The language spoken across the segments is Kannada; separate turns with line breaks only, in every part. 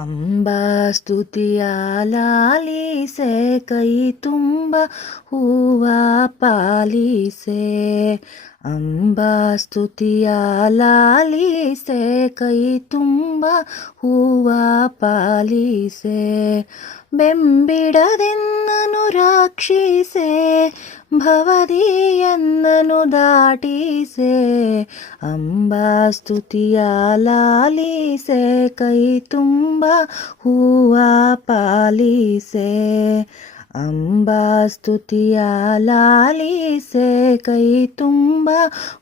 ಅಂಬಾ ಸ್ತುತಿಯ ಲಾಲಿಸೆ, ಕೈ ತುಂಬ ಹೂವ ಪಾಲಿಸೆ. ಅಂಬಾ ಸ್ತುತಿಯ ಲಾಲಿಸೆ, ಕೈ ತುಂಬ ಹೂವ ಪಾಲಿಸೆ. ಬೆಂಬಿಡದೆನ್ನನು ರಾಕ್ಷಿಸೆ ಭವದಿಯನ್ನನು ದಾಟಿಸೆ, ಅಂಬಾ ಸ್ತುತಿಯ ಲಾಲಿಸೆ, ಕೈ ತುಂಬ ಹೂವ ಪಾಲಿಸೆ, ಅಂಬಾ ಸ್ತುತಿಯ ಲಾಲಿಸೆ, ಕೈ ತುಂಬ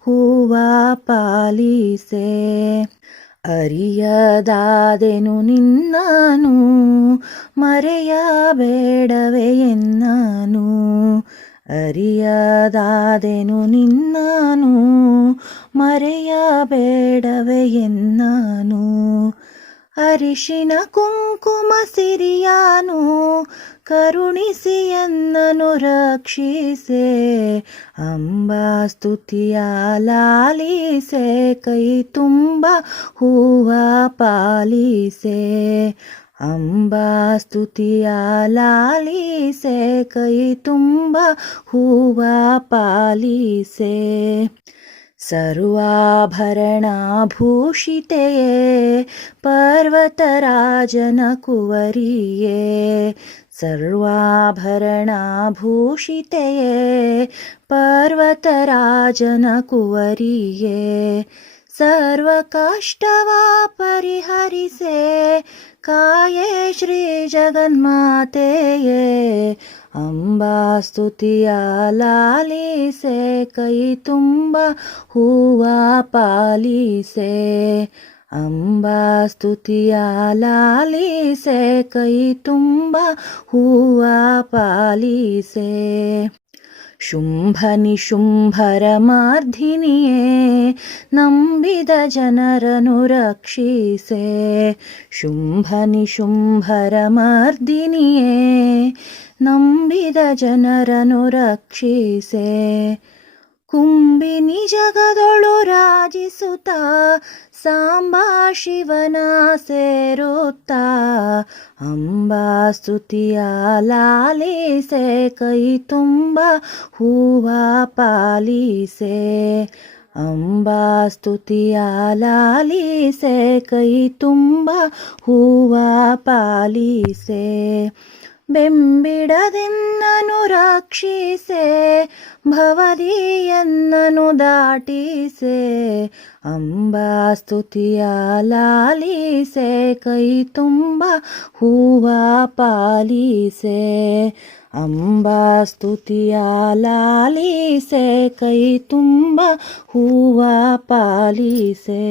ಹೂವ ಪಾಲಿಸೆ. ಅರಿಯದಾದೆನು ನಿನ್ನನು, ಮರೆಯಬೇಡವೆ ಎನ್ನನು. ಅರಿಯದಾದೆನು ನಿನ್ನನು ಮರೆಯಬೇಡವೆ ಎನ್ನಾನು. ಅರಿಶಿನ ಕುಂಕುಮ ಸಿರಿಯಾನು, ಕರುಣಿಸಿ ಎನ್ನನು ರಕ್ಷಿಸೆ. ಅಂಬಾ ಸ್ತುತಿಯ ಲಾಲಿಸೆ, ಕೈ ತುಂಬ ಹೂವ ಪಾಲಿಸೆ. ಅಂಬಾ ಸ್ತುತಿಯ ಲಾಲಿಸೆ ಕೈ ತುಂಬ ಹೂವ ಪಾಲಿಸೆ ಸರ್ವಾಭರಣ ಭೂಷಿತೆಯೇ ಪರ್ವತರಾಜನ ಕುವರಿಯೇ ಸರ್ವಾಭರಣ ಭೂಷಿತೆಯೇ ಪರ್ವತರಾಜನ ಕುವರಿಯೇ ಸರ್ವ ಕಷ್ಟವ ಪರಿಹರಿಸೆ ಕಾಯೇ ಶ್ರೀ ಜಗನ್ಮಾತೆಯೇ. ಅಂಬಾ ಸ್ತುತಿಯ ಲಾಲಿಸೆ ಕೈ ತುಂಬ ಹೂವ ಪಾಲಿಸೆ. ಅಂಬಾ ಸ್ತುತಿಯ ಲಾಲಿಸೆ ಕೈ ತುಂಬ ಹೂವ ಪಾಲಿಸೆ ಶುಂಭ ನಿಶುಂಭರ ಮಾರ್ಧಿನಿಯೇ ನಂಬಿದ ಜನರನು ರಕ್ಷಿಸೆ ಶುಂಭ ನಿಶುಂಭರ ಮರ್ದಿನಿಯೇ ನಂಬಿದ ಜನರನು ರಕ್ಷಿಸೆ ಕುಂಬಿನಿ ಜಗದೊಳು ರಾಜಿಸುತ್ತ ಸಾಂಬಾ ಶಿವನ ಸೇರುತ್ತ. ಅಂಬಾ ಸ್ತುತಿಯ ಲಾಲಿಸೆ ಕೈ ತುಂಬ ಹೂವ ಪಾಲಿಸೆ. ಅಂಬಾ ಸ್ತುತಿಯ ಲಾಲಿಸೆ ಕೈ ತುಂಬ ಹೂವ ಪಾಲಿಸೆ. ಬೆಂಬಿಡದೆನ್ನನು ರಕ್ಷಿಸೆ, ಭವದಿಯನ್ನನು ದಾಟಿಸೆ, ಅಂಬಾ ಸ್ತುತಿಯ ಲಾಲಿಸೆ, ಕೈ ತುಂಬ ಹೂವ ಪಾಲಿಸೆ, ಅಂಬಾ ಸ್ತುತಿಯ ಲಾಲಿಸೆ, ಕೈ ತುಂಬ ಹೂವ ಪಾಲಿಸೆ.